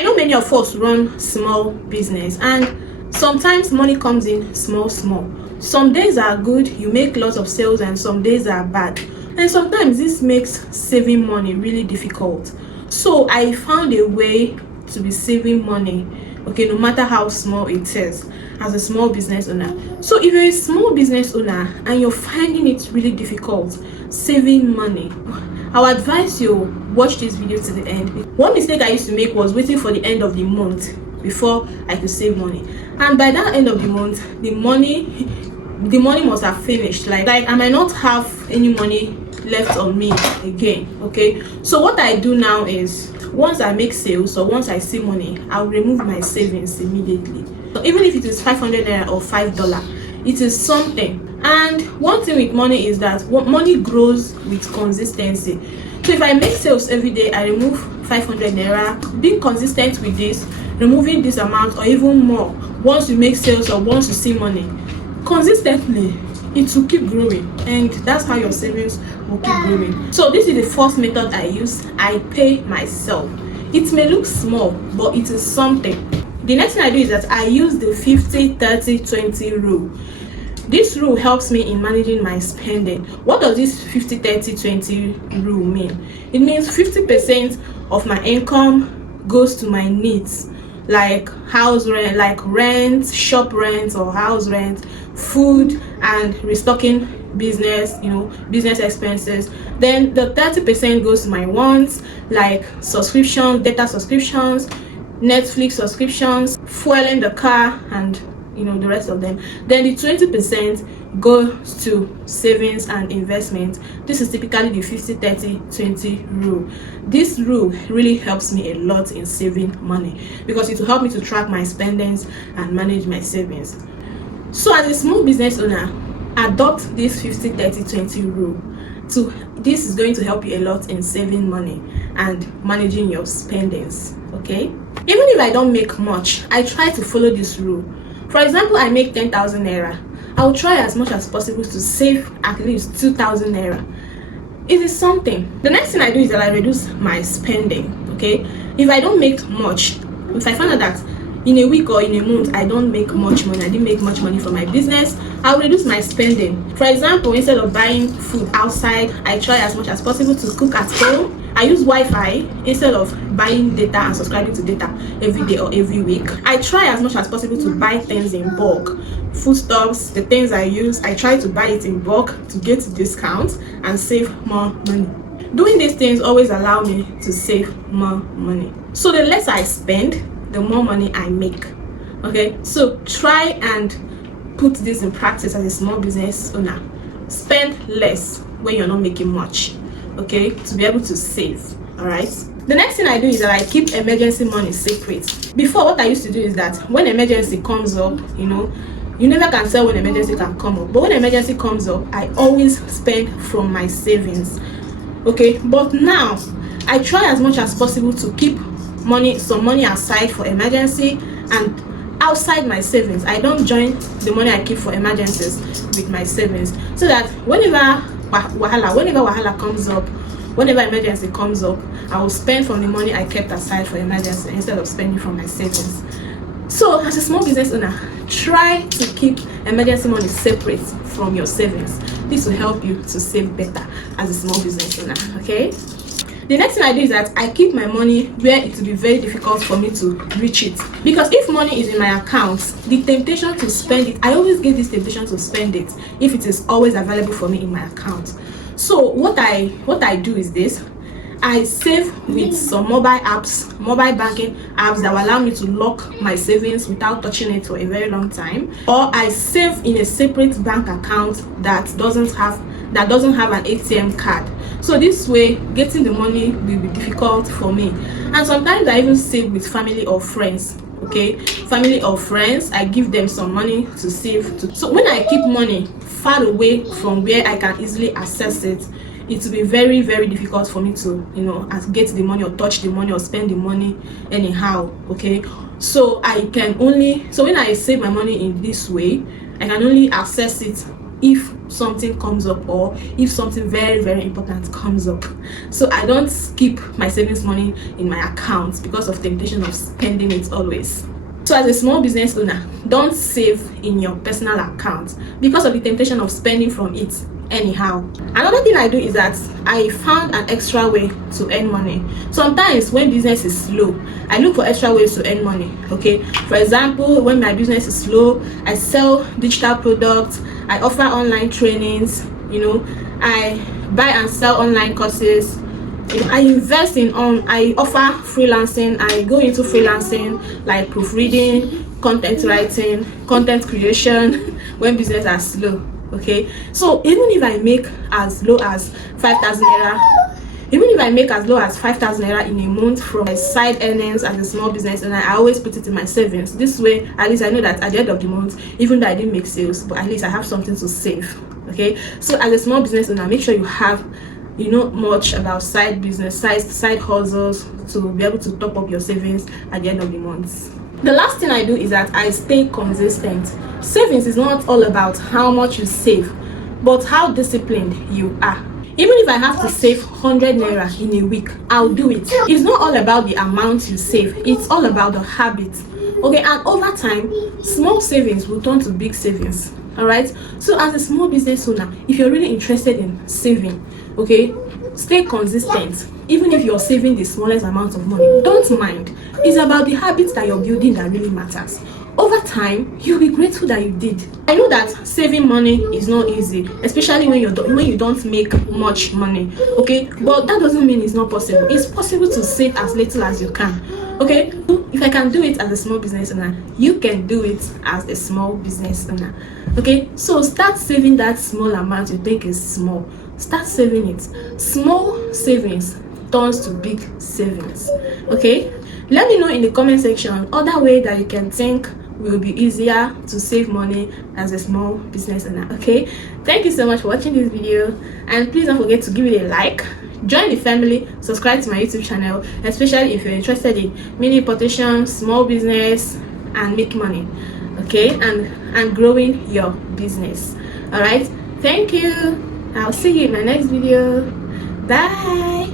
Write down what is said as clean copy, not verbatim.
I know many of us run small business, and sometimes money comes in small. Some days are good, you make lots of sales, and some days are bad. And sometimes this makes saving money really difficult. So I found a way to be saving money, okay, no matter how small it is, as a small business owner. So if you're a small business owner and you're finding it really difficult saving money, I would advise you watch this video to the end. One mistake I used to make was waiting for the end of the month before I could save money, and by that end of the month the money must have finished. Like I might not have any money left on me again. Okay, so what I do now is, once I make sales or once I see money, I'll remove my savings immediately. So even if it is 500 naira or $5, it is something. And one thing with money is that money grows with consistency. So if I make sales every day, I remove 500 naira, being consistent with this, removing this amount or even more once you make sales or once you see money consistently, it will keep growing, and that's how your savings will keep growing. So this is the first method I use. I pay myself. It may look small, but it is something. The next thing I do is that I use the 50-30-20 rule. This rule helps me in managing my spending. What does this 50-30-20 rule mean? It means 50% of my income goes to my needs, like house rent, like rent, shop rent or house rent, food, and restocking business, business expenses. Then the 30% goes to my wants, like subscriptions, data subscriptions, Netflix subscriptions, fueling the car, and the rest of them. Then the 20% goes to savings and investment. This is typically the 50-30-20 rule. This rule really helps me a lot in saving money because it will help me to track my spendings and manage my savings. So as a small business owner, adopt this 50-30-20 rule. This is going to help you a lot in saving money and managing your spendings. Okay, even if I don't make much, I try to follow this rule. For example, I make 10,000 naira. I'll try as much as possible to save at least 2,000 naira. It is something. The next thing I do is that I reduce my spending. Okay, if I don't make much, if I find out that in a week or in a month I don't make much money, I didn't make much money for my business, I'll reduce my spending. For example, instead of buying food outside, I try as much as possible to cook at home. I use Wi-Fi instead of buying data and subscribing to data every day or every week. I try as much as possible to buy things in bulk. Foodstuffs, the things I use, I try to buy it in bulk to get discounts and save more money. Doing these things always allow me to save more money. So the less I spend, the more money I make. Okay, so try and put this in practice as a small business owner. Spend less when you're not making much, okay, to be able to save. All right, the next thing I do is that I keep emergency money separate. Before, what I used to do is that when emergency comes up, you never can tell when emergency can come up, but when emergency comes up, I always spend from my savings. Okay, but now I try as much as possible to keep some money aside for emergency and outside my savings. I don't join the money I keep for emergencies with my savings, so that whenever wahala comes up, whenever emergency comes up, I will spend from the money I kept aside for emergency instead of spending from my savings. So as a small business owner, try to keep emergency money separate from your savings. This will help you to save better as a small business owner. Okay, the next thing I do is that I keep my money where it will be very difficult for me to reach it. Because if money is in my account, the temptation to spend it, I always get this temptation to spend it if it is always available for me in my account. So what I do is this: I save with some mobile banking apps that will allow me to lock my savings without touching it for a very long time, or I save in a separate bank account that doesn't have an ATM card. So this way, getting the money will be difficult for me. And sometimes I even save with family or friends. Okay, family or friends, I give them some money to save to. So when I keep money far away from where I can easily access it, it will be very, very difficult for me to get the money or touch the money or spend the money anyhow. Okay, so when I save my money in this way, I can only access it if something comes up or if something very, very important comes up. So I don't keep my savings money in my account because of temptation of spending it always. So as a small business owner, don't save in your personal account because of the temptation of spending from it anyhow. Another thing I do is that I found an extra way to earn money. Sometimes when business is slow, I look for extra ways to earn money. Okay, for example, when my business is slow, I sell digital products, I offer online trainings, I buy and sell online courses, I invest in I offer freelancing. I go into freelancing like proofreading, content writing, content creation when business are slow. Okay, so even if I make as low as 5,000 naira, in a month from my side earnings as a small business, and I always put it in my savings. This way, at least I know that at the end of the month, even though I didn't make sales, but at least I have something to save. Okay, so as a small business owner, make sure you have much about side business, side hustles to be able to top up your savings at the end of the month. The last thing I do is that I stay consistent. Savings is not all about how much you save, but how disciplined you are. Even if I have to save 100 naira in a week, I'll do it. It's not all about the amount you save, it's all about the habit. Okay, and over time, small savings will turn to big savings. All right, so as a small business owner, if you're really interested in saving, okay, stay consistent. Even if you're saving the smallest amount of money, don't mind. It's about the habits that you're building that really matters. Over time, you'll be grateful that you did. I know that saving money is not easy, especially when you don't make much money. Okay, but that doesn't mean it's not possible. It's possible to save as little as you can. Okay, if I can do it as a small business owner, you can do it as a small business owner. Okay, so start saving that small amount you think is small. Start saving it. Small savings turns to big savings. Okay, let me know in the comment section other way that you can think will be easier to save money as a small business owner. Okay, thank you so much for watching this video, and please don't forget to give it a like, join the family, subscribe to my YouTube channel, especially if you're interested in mini importation, small business, and make money. Okay, and growing your business. All right, thank you. I'll see you in my next video. Bye.